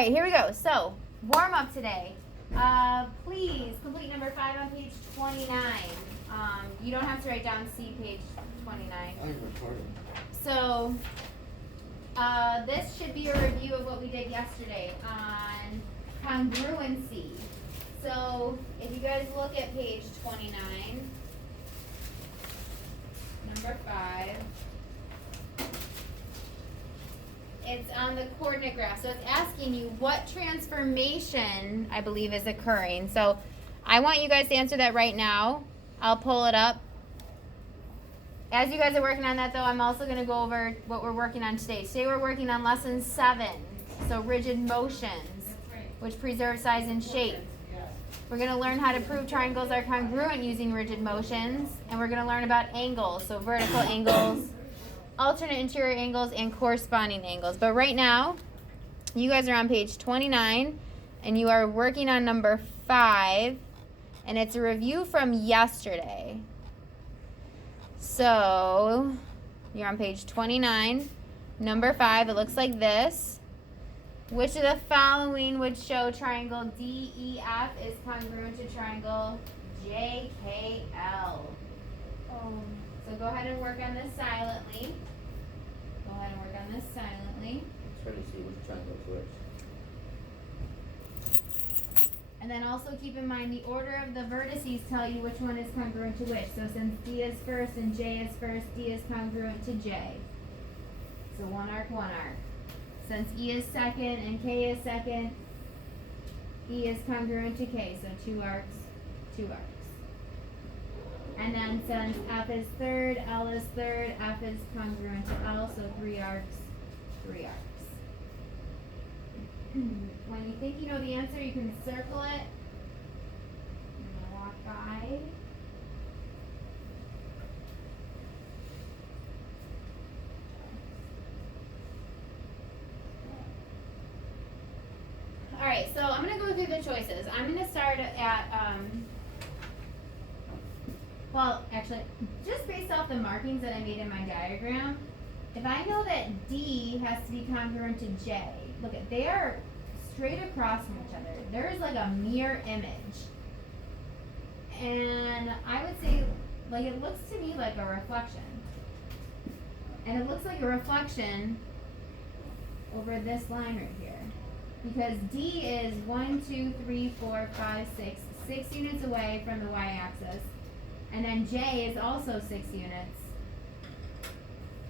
right, here we go. So, warm up today. Please complete number 5 on page 29. You don't have to write down C, page 29. I'm recording. So, this should be a review of what we did yesterday on congruency. So, if you guys look at page 29, number 5, it's on the coordinate graph. So it's asking you what transformation, I believe, is occurring. So I want you guys to answer that right now. I'll pull it up. As you guys are working on that, though, I'm also going to go over what we're working on today. Today we're working on lesson 7, so rigid motions, which preserve size and shape. We're going to learn how to prove triangles are congruent using rigid motions, and we're going to learn about angles, so vertical angles, alternate interior angles, and corresponding angles. But right now, you guys are on page 29, and you are working on number 5, and it's a review from yesterday. So, you're on page 29, number 5. It looks like this. Which of the following would show triangle DEF is congruent to triangle JKL? So go ahead and work on this silently. Try to see which triangle is which. And then also keep in mind the order of the vertices tell you which one is congruent to which. So since D is first and J is first, D is congruent to J. So one arc, one arc. Since E is second and K is second, E is congruent to K. So 2 arcs, 2 arcs. And then since F is third, L is third, F is congruent to L, so 3 arcs, 3 arcs. When you think you know the answer, you can circle it. I'm going to walk by. Alright, so I'm going to go through the choices. I'm going to start at, well, actually, just based off the markings that I made in my diagram, if I know that D has to be congruent to J, look at, they are straight across from each other. There is like a mirror image. And I would say, like, it looks to me like a reflection. And it looks like a reflection over this line right here. Because D is 1, 2, 3, 4, 5, 6 units away from the y-axis. And then J is also 6 units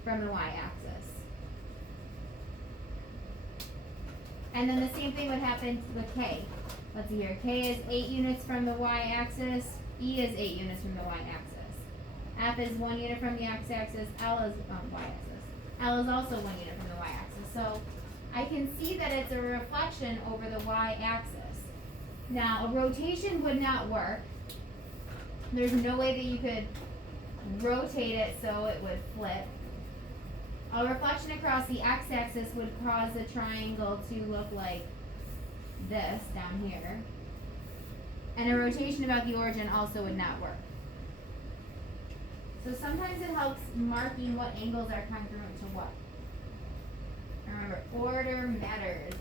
from the y-axis. And then the same thing would happen with K. Let's see here. K is 8 units from the y-axis. E is 8 units from the y-axis. F is 1 unit from the x-axis. L is y-axis. L is also 1 unit from the y-axis. So I can see that it's a reflection over the y-axis. Now, a rotation would not work. There's no way that you could rotate it so it would flip. A reflection across the x-axis would cause the triangle to look like this down here. And a rotation about the origin also would not work. So sometimes it helps marking what angles are congruent to what. Remember, order matters.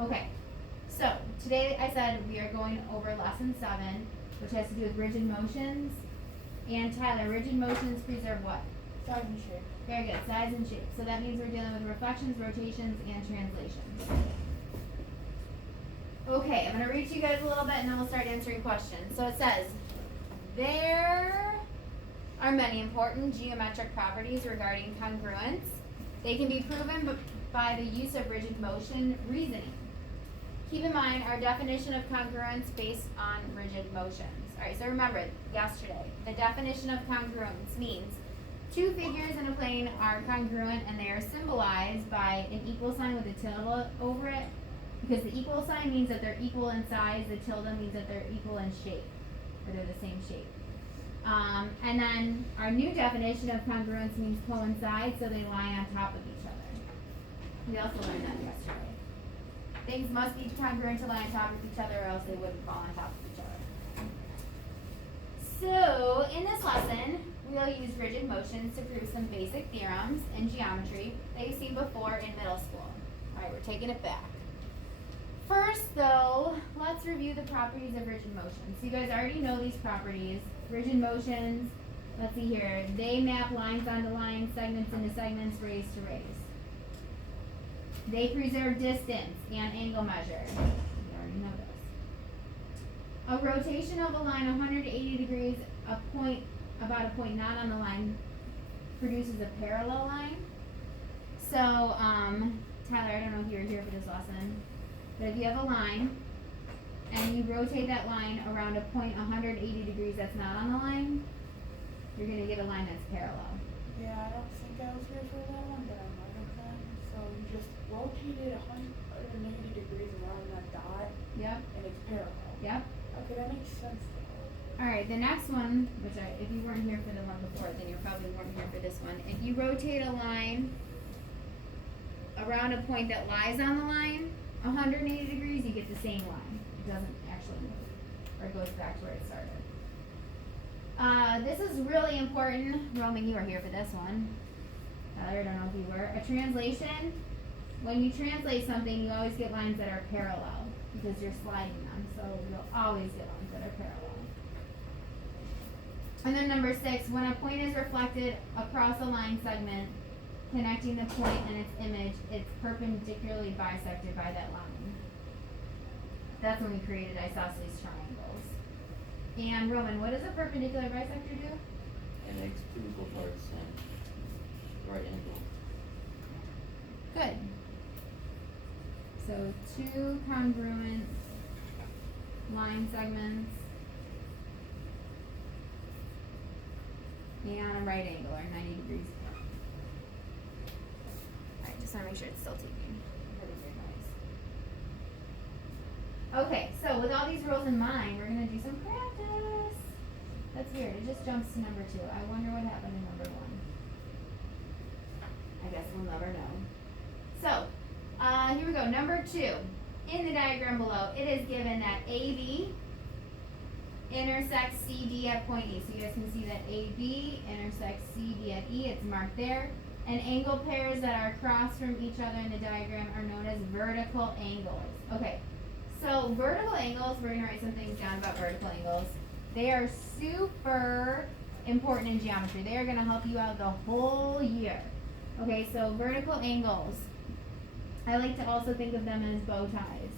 Okay. So, today I said we are going over lesson 7, which has to do with rigid motions. And Tyler, rigid motions preserve what? Size and shape. Very good, size and shape. So that means we're dealing with reflections, rotations, and translations. Okay, I'm going to read to you guys a little bit and then we'll start answering questions. So it says, there are many important geometric properties regarding congruence. They can be proven by the use of rigid motion reasoning. Keep in mind our definition of congruence based on rigid motions. Alright, so remember, yesterday, the definition of congruence means 2 figures in a plane are congruent and they are symbolized by an equal sign with a tilde over it, because the equal sign means that they're equal in size, the tilde means that they're equal in shape, or they're the same shape. And then our new definition of congruence means coincide, so they lie on top of each other. We also learned that yesterday. Things must be congruent to lie on top of each other or else they wouldn't fall on top of each other. So, in this lesson, we'll use rigid motions to prove some basic theorems in geometry that you've seen before in middle school. taking it back. First though, let's review the properties of rigid motion. So you guys already know these properties. Rigid motions, let's see here, they map lines onto lines, segments into segments, rays to rays. They preserve distance and angle measure. You already know this. A rotation of a line 180 degrees, about a point not on the line, produces a parallel line. So, Tyler, I don't know if you were here for this lesson, but if you have a line and you rotate that line around a point 180 degrees that's not on the line, you're gonna get a line that's parallel. Yeah, I don't think I was here for that one, but I might have been. So you just rotated 180 degrees around that dot, Yep, and it's parallel. yep. Okay, that makes sense though. Alright, the next one, which if you weren't here for the one before, then you probably weren't here for this one. If you rotate a line around a point that lies on the line, 180 degrees, you get the same line. It doesn't actually move, or it goes back to where it started. This is really important. Roman, you were here for this one. Tyler, I don't know if you were. A translation, when you translate something, you always get lines that are parallel because you're sliding them. So you'll always get lines that are parallel. And then number 6, when a point is reflected across a line segment connecting the point and its image, it's perpendicularly bisected by that line. That's when we created isosceles triangles. And Roman, what does a perpendicular bisector do? It makes two equal parts and right angle. Good. So 2 congruent line segments and a right angle or 90 degrees. Alright, just wanna make sure it's still taking. Okay, so with all these rules in mind, we're gonna do some practice. That's weird, it just jumps to number 2. I wonder what happened in number 1. I guess we'll never know. So, here we go, number 2. In the diagram below, it is given that AB intersects CD at point E. So you guys can see that AB intersects CD at E, it's marked there. And angle pairs that are across from each other in the diagram are known as vertical angles. Okay, so vertical angles, we're gonna write some things down about vertical angles. They are super important in geometry. They are gonna help you out the whole year. Okay, so vertical angles. I like to also think of them as bow ties.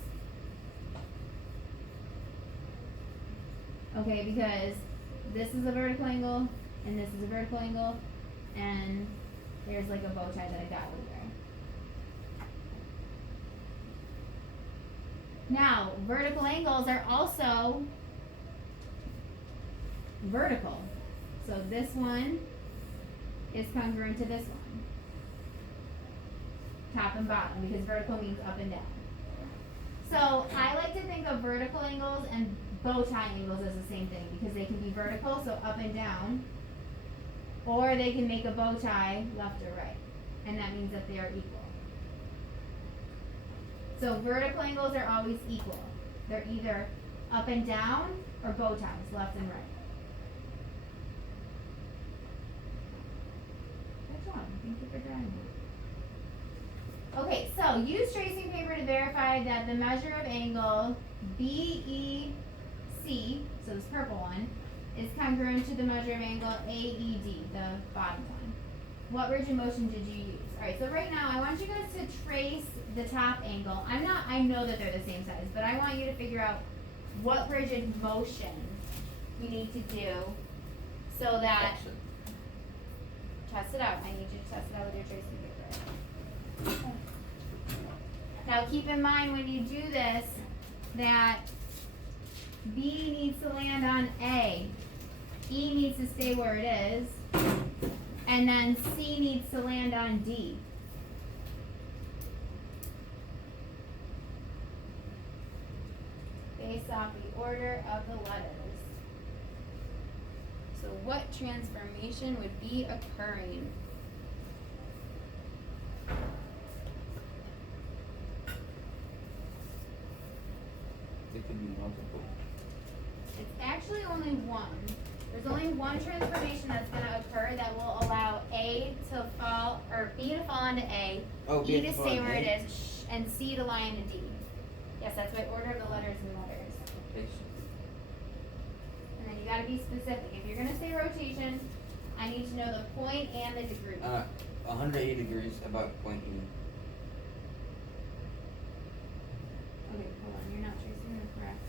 Okay, because this is a vertical angle, and this is a vertical angle, and there's like a bow tie that I got over there. Now, vertical angles are also vertical. So this one is congruent to this one. Top and bottom, because vertical means up and down. So I like to think of vertical angles and bow tie angles as the same thing, because they can be vertical, so up and down, or they can make a bow tie left or right, and that means that they are equal. So vertical angles are always equal. They're either up and down or bow ties, left and right. Good job. Thank you for drawing that. Okay, so use tracing paper to verify that the measure of angle BEC, so this purple one, is congruent to the measure of angle AED, the bottom one. What rigid motion did you use? Alright, so right now I want you guys to trace the top angle. I know that they're the same size, but I want you to figure out what rigid motion you need to do so that, Opposite. test it out. I need you to test it out with your tracing paper. Now keep in mind when you do this that B needs to land on A, E needs to stay where it is, and then C needs to land on D. Based off the order of the letters. So what transformation would be occurring? It could be multiple. It's actually only one. There's only one transformation that's gonna occur that will allow A to fall, or B to fall into A, Oh, E to B to fall stay into where A? it is, and C to lie into D. Yes, that's by order of the letters and letters. And then you gotta be specific. If you're gonna say rotation, I need to know the point and the degree. 180 degrees about point E. Okay, hold on, you're not tracing the correct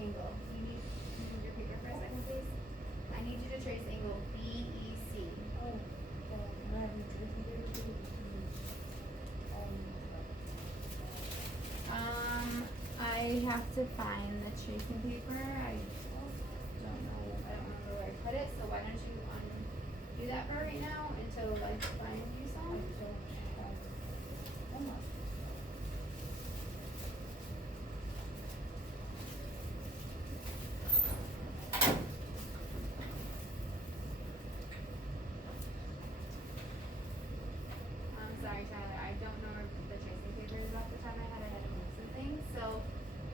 angle. You need to move your paper for a second, please. I need you to trace angle BEC. Oh, can I have your tracing paper too? I have to find the tracing paper. I don't remember where I put it, so why don't you do that for right now until I find you I some? don't have, hold on. I'm sorry, Tyler, I don't know where the tracing paper is off the top of my head. I had to move some things, so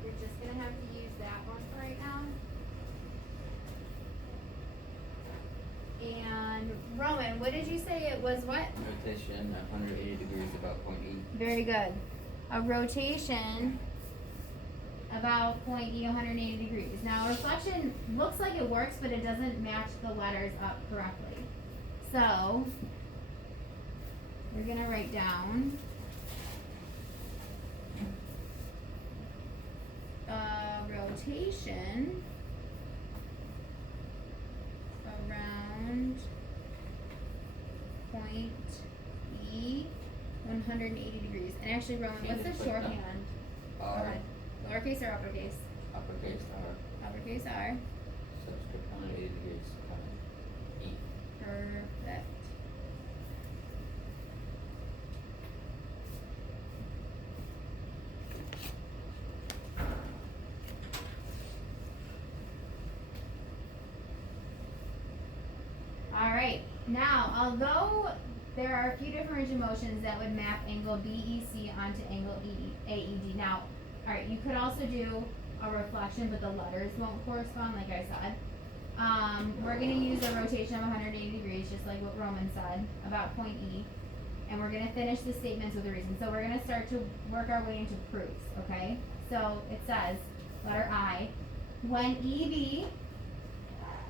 you're just gonna have to use that one for right now. And Roman, what did you say it was what? Rotation 180 degrees about point E. Very good. A rotation about point E 180 degrees. Now reflection looks like it works, but it doesn't match the letters up correctly. So we're gonna write down rotation around point E 180 degrees. And actually, Roman, Can you what's the just put down shorthand? Go R, ahead. Lowercase or uppercase? uppercase R, Uppercase R. subscript 180 degrees E. Perfect. Alright, now, although there are a few differential motions that would map angle BEC onto angle AED. Now, alright, you could also do a reflection, but the letters won't correspond, like I said. We're gonna use a rotation of 180 degrees, just like what Roman said, about point E. And we're gonna finish the statements with a reason. So we're gonna start to work our way into proofs, okay? So it says, letter I, when EB,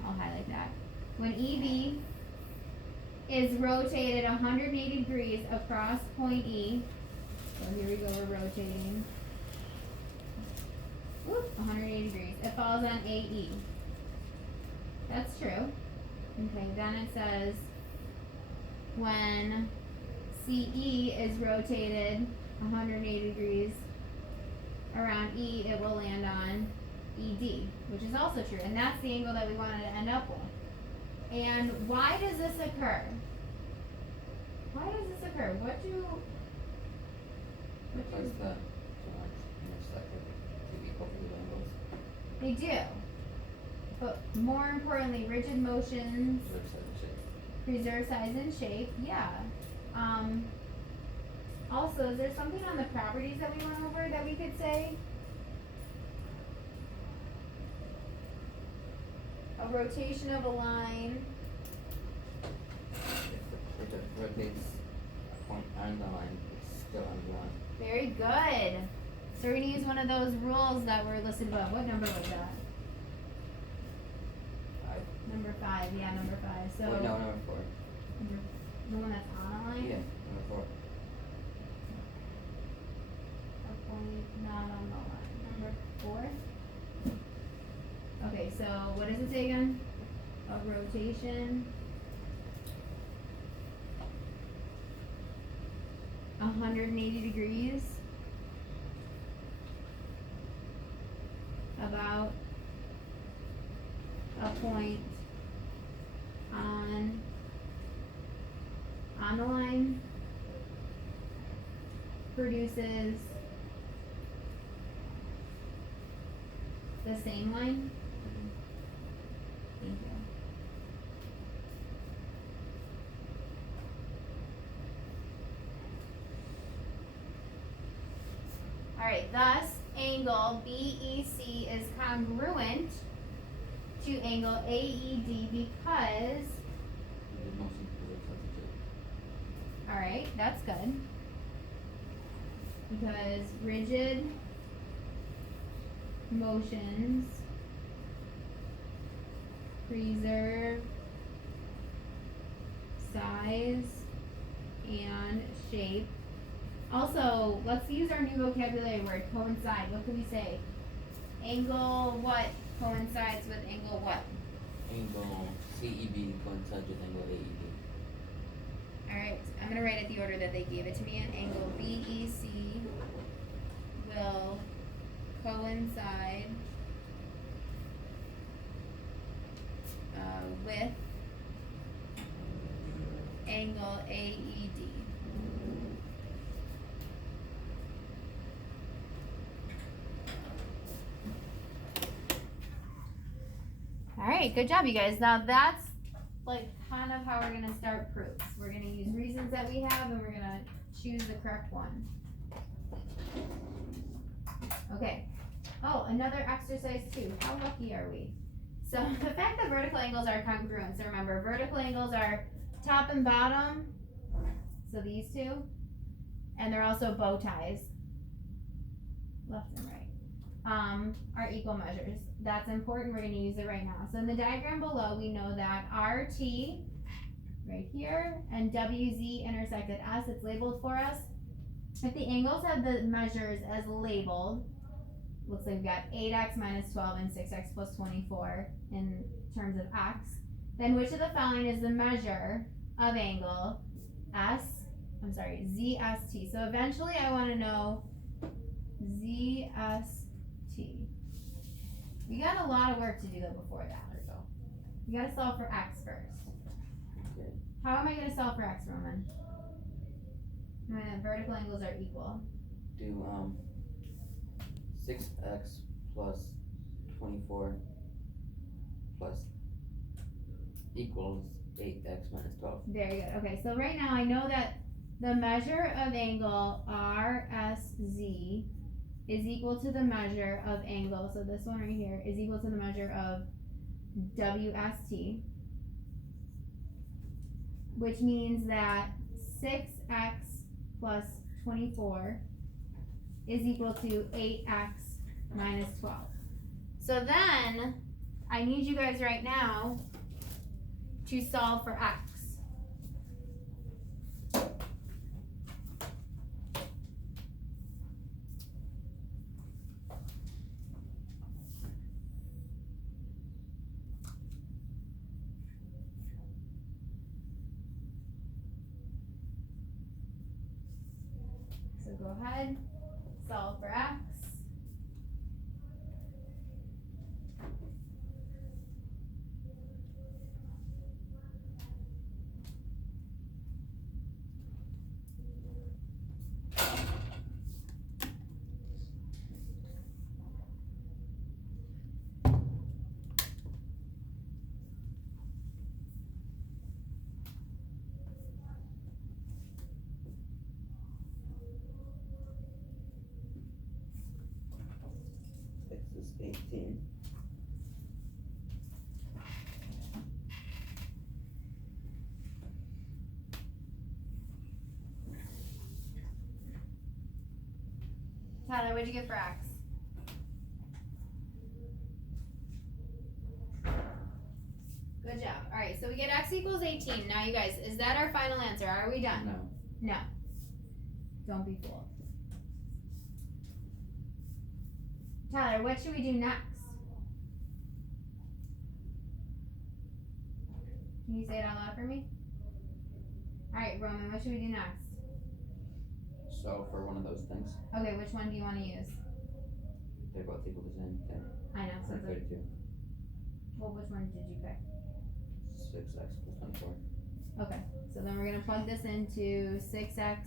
I'll highlight that. When EB is rotated 180 degrees across point E, so here we go, we're rotating. Whoop, 180 degrees. It falls on AE. That's true. Okay, then it says when CE is rotated 180 degrees around E, it will land on ED, which is also true. And that's the angle that we wanted to end up with. And why does this occur? Why does this occur? Because the joints intersect to be equal angles. They do. But more importantly, rigid motions Reverse side and shape. preserve size and shape, yeah. Also, is there something on the properties that we went over that we could say? A rotation of a line, If it rotates a point on the line, it's still on the line. very good. So we're gonna use one of those rules that were listed above. What number was that? 5. Number 5, yeah, number 5. So Wait, no, number 4. the one that's on a line? Yeah, number 4. A point not on the line. Number 4? Okay, so what does it say again? A rotation. 180 degrees. About a point on the line produces the same line. Thank you. Alright, thus angle BEC is congruent to angle AED because, The motion is substitute. alright, that's good. Because rigid motions preserve size and shape. Also, let's use our new vocabulary word, coincide. What could we say? Angle what coincides with angle what? Angle CEB coincides with angle AED. Alright, I'm gonna write it the order that they gave it to me in. Angle BEC will coincide with angle AED. Alright, good job you guys. Now that's like kind of how we're gonna start proofs. We're gonna use reasons that we have and we're gonna choose the correct one. Okay. Oh, another exercise too. How lucky are we? So the fact that vertical angles are congruent. So remember, vertical angles are top and bottom. So these two. And they're also bow ties. Left and right. Are equal measures. That's important. We're going to use it right now. So in the diagram below, we know that RT right here and WZ intersect at S. It's labeled for us. If the angles have the measures as labeled, looks like we've got 8x minus 12 and 6x plus 24 in terms of x, then which of the following is the measure of angle ZST? So eventually I want to know ZST. We got a lot of work to do though before that. We got to solve for x first. Okay. How am I going to solve for x, Roman? Knowing that vertical angles are equal. Do 6x plus 24 plus equals 8x minus 12. Very good. Okay, so right now I know that the measure of angle RSZ is equal to the measure of angle, so this one right here is equal to the measure of WST, which means that 6x plus 24 is equal to 8x minus 12. So then, I need you guys right now to solve for x. So go ahead, solve for x. X is 18. Tyler, what'd you get for x? Good job. Alright, so we get x equals 18. Now you guys, is that our final answer? Are we done? No. No. Don't be fooled. Tyler, what should we do next? Can you say it out loud for me? Alright, Roman, what should we do next? So for one of those things, Okay, which one do you want to use? they're both equal to the same thing. I know, so it's like, 32. well, which one did you pick? 6x plus 24. Okay, so then we're gonna plug this into 6x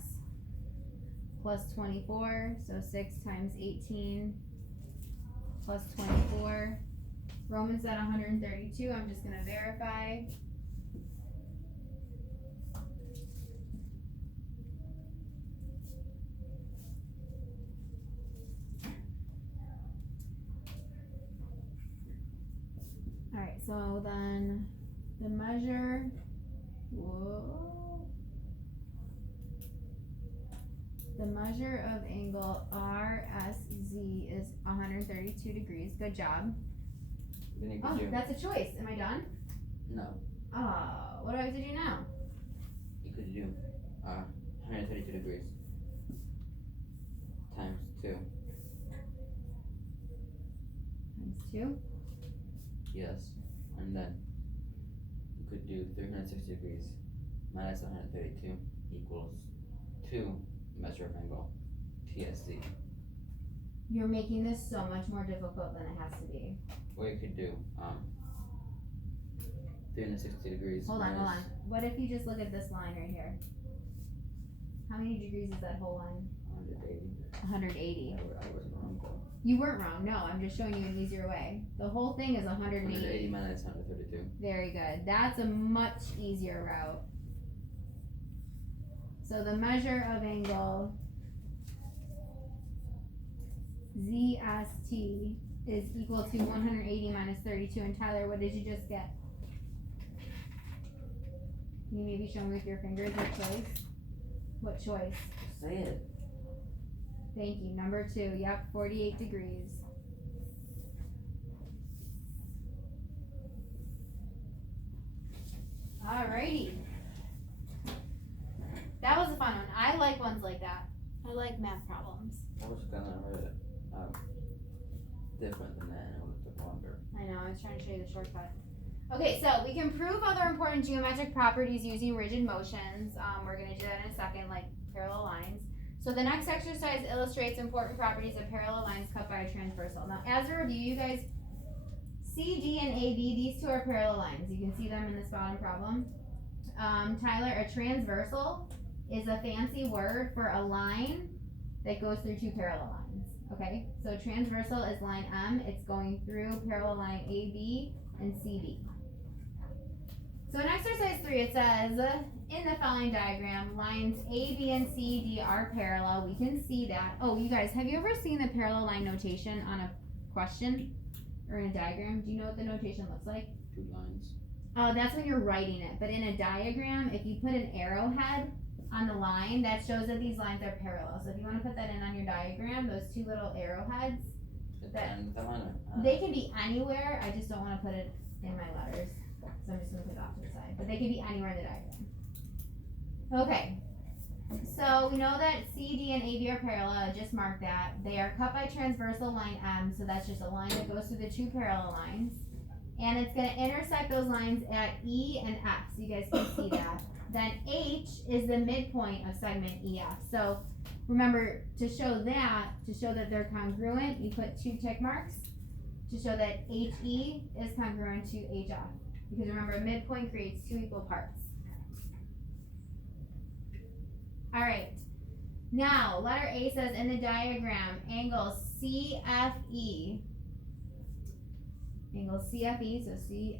plus 24, so 6 times 18 plus 24. Roman's at 132, I'm just gonna verify. Alright, so then the measure, whoa. The measure of angle RSZ is 132 degrees. Good job. Then you could Oh, do, that's a choice. Am I done? no, What do I have to do now? you could do, 132 degrees times 2. Times 2. Yes, and then you could do 360 degrees minus 132 equals 2 measure of angle, TSC. You're making this so much more difficult than it has to be. Or you could do, 360 degrees Hold on. minus What if you just look at this line right here? How many degrees is that whole line? 180. 180. I wasn't wrong though. You weren't wrong. No, I'm just showing you an easier way. The whole thing is 180. 180 minus 132. Very good. That's a much easier route. So the measure of angle ZST is equal to 180 minus 32. And Tyler, what did you just get? Can you maybe show me with your fingers what choice? What choice? Say it. Thank you. Number 2. Yep, 48 degrees. Alrighty. That was a fun one. I like ones like that. I like math problems. I was gonna write it different than that, and it would have took longer. I know, I was trying to show you the shortcut. Okay, so we can prove other important geometric properties using rigid motions. We're gonna do that in a second, like parallel lines. So the next exercise illustrates important properties of parallel lines cut by a transversal. Now, as a review, you guys, CD and AB, these two are parallel lines. You can see them in this bottom problem. Tyler, a transversal is a fancy word for a line that goes through two parallel lines. Okay, so transversal is line M. It's going through parallel line AB and CD. So in exercise 3, it says, in the following diagram, lines A, B, and C, D are parallel. We can see that. Oh, you guys, have you ever seen the parallel line notation on a question or in a diagram? Do you know what the notation looks like? 2 lines. That's when you're writing it. But in a diagram, if you put an arrowhead on the line, that shows that these lines are parallel. So if you want to put that in on your diagram, those 2 little arrowheads, At the That- end of the line. they can be anywhere. I just don't want to put it in my letters. So I'm just going to put it off to the side. But they can be anywhere in the diagram. Okay. So we know that CD and AB are parallel. I just marked that. They are cut by transversal line M. So that's just a line that goes through the 2 parallel lines. And it's going to intersect those lines at E and F. So you guys can see that. Then H is the midpoint of segment EF. So remember, to show that they're congruent, you put 2 tick marks to show that HE is congruent to HF. Because remember, a midpoint creates 2 equal parts. Alright. Now, letter A says in the diagram, angle CFE. Angle CFE, so CFE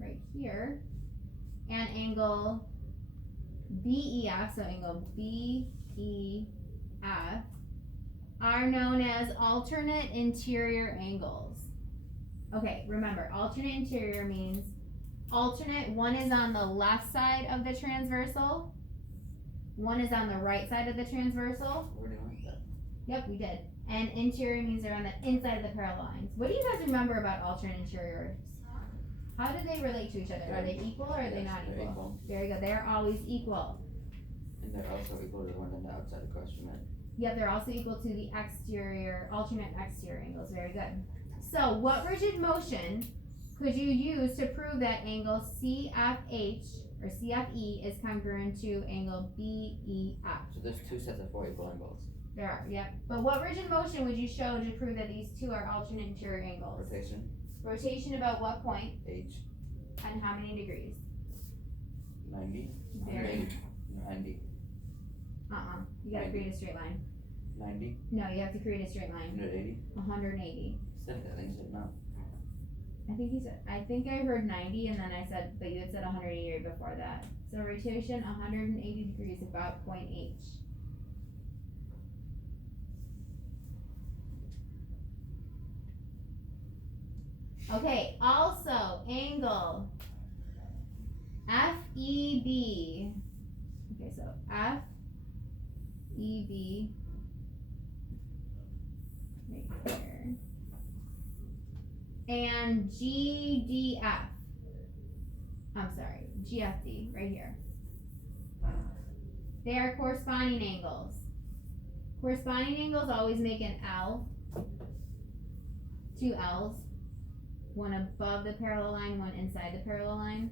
right here. And angle BEF, so angle BEF, are known as alternate interior angles. Okay, remember, alternate interior means alternate, one is on the left side of the transversal, one is on the right side of the transversal. Where do you want that? Yep, we did. And interior means they're on the inside of the parallel lines. What do you guys remember about alternate interiors? How do they relate to each other? Are they equal or are they Yes, not they're equal? equal. Very good. They're always equal. And they're also equal to the one on the outside question, right? Yep, they're also equal to the exterior, alternate exterior angles. Very good. So, what rigid motion could you use to prove that angle CFH or CFE is congruent to angle BEF? So there's 2 sets of 4 equal angles. There are, yep. But what rigid motion would you show to prove that these two are alternate interior angles? Rotation, Rotation about what point H, and how many degrees? 90, Very. 90, You gotta create a straight line. 90, No, you have to create a straight line. 180. 180. Said it, I think you said no. I think I heard 90 and then I said, but you had said 180 right before that. So rotation 180 degrees about point H. Okay, also angle FEB. Okay, so FEB right here. And GDF. I'm sorry, GFD right here. They are corresponding angles. Corresponding angles always make an L. Two L's. One above the parallel line, one inside the parallel line.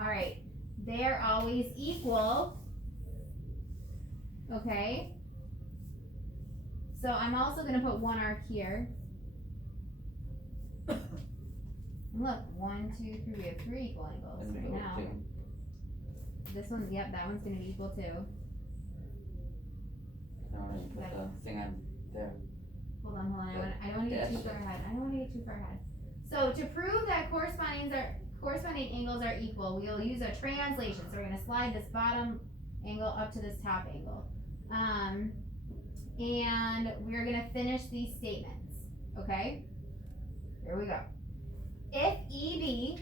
Alright. They are always equal. Okay. So I'm also going to put one arc here. And look, 1, 2, 3, we have 3 equal angles And right go now. two. This one, yep, that one's going to be equal too. I don't really put the thing on there. Hold on. I don't want to get too Dash. far ahead. So to prove that corresponding angles are equal, we'll use a translation. So we're going to slide this bottom angle up to this top angle. And we're going to finish these statements. Okay? Here we go. If EB,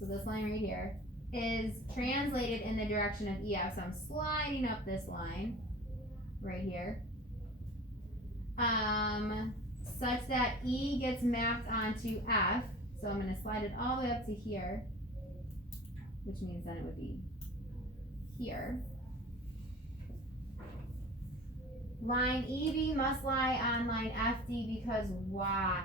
so this line right here, is translated in the direction of EF, so I'm sliding up this line right here, such that E gets mapped onto F, so I'm going to slide it all the way up to here, which means then it would be here. Line EB must lie on line FD because why?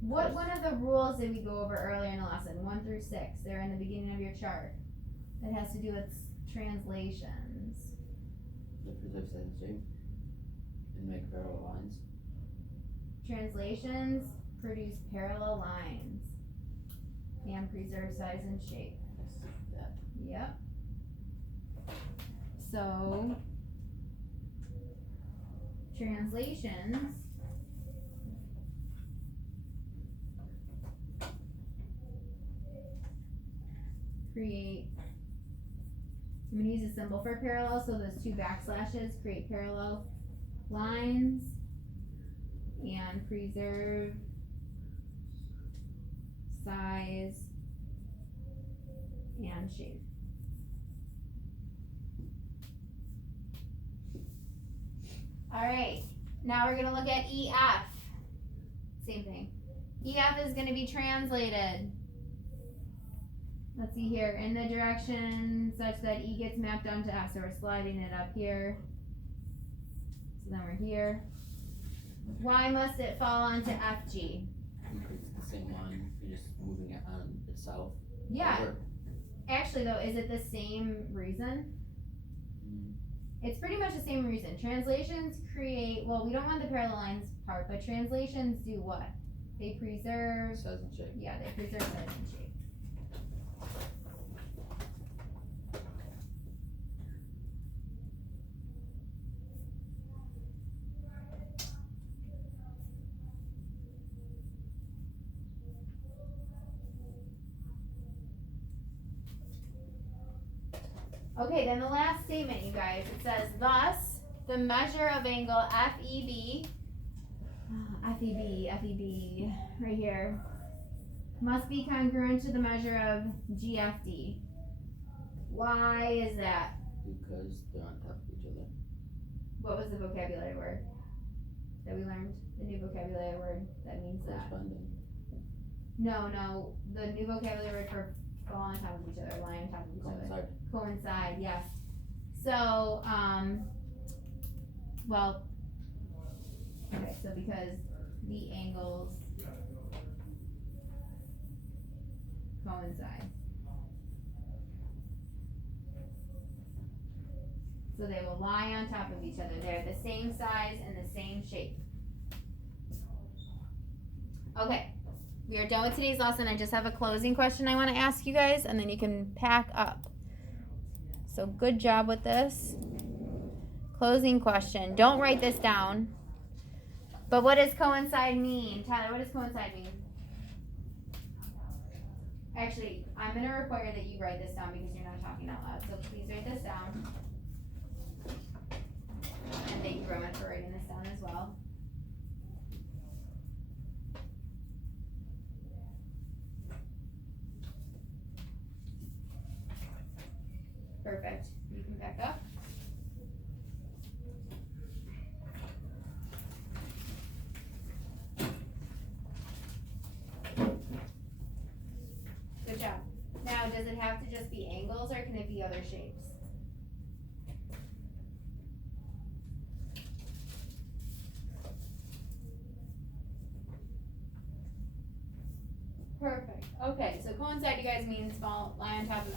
What one of the rules did we go over earlier in the lesson? 1 through 6. They're in the beginning of your chart. That has to do with translations. The preserve size and shape. And make parallel lines. Translations produce parallel lines and preserve size and shape. That. Yep. So translations create, I'm going to use a symbol for parallel, so those 2 backslashes create parallel lines and preserve size and shape. Alright, now we're going to look at EF. Same thing. EF is going to be translated. Let's see here, in the direction such that E gets mapped onto F. So we're sliding it up here. So then we're here. Why must it fall onto FG? It's the same line. You're just moving it on itself. Yeah. Over. Actually though, is it the same reason? It's pretty much the same reason. Translations create, well, we don't want the parallel lines part, but translations do what? They preserve, Size and shape. yeah, they preserve size and shape. Okay, then the last statement, you guys, it says, thus, the measure of angle FEB, right here, must be congruent to the measure of GFD. Why is that? Because they're on top of each other. What was the vocabulary word that we learned? The new vocabulary word that means that. Corresponding. No, the new vocabulary word for fall on top of each other, lie on top of each other. Coincide. Coincide, yes. So, well, okay, so because the angles coincide. So they will lie on top of each other. They're the same size and the same shape. Okay, we are done with today's lesson. I just have a closing question I want to ask you guys, and then you can pack up. So good job with this. Closing question. Don't write this down. But what does coincide mean? Tyler, what does coincide mean? Actually, I'm going to require that you write this down because you're not talking out loud. So please write this down. Thank you, Roman, for writing this down as well. Perfect. You can back up. Good job. Now, does it have to just be angles or can it be other shapes? Perfect. Okay, so coincide, you guys mean small, lie on top of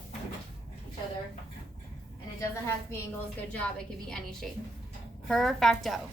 each other. And it doesn't have to be angles. Good job. It could be any shape. Perfecto.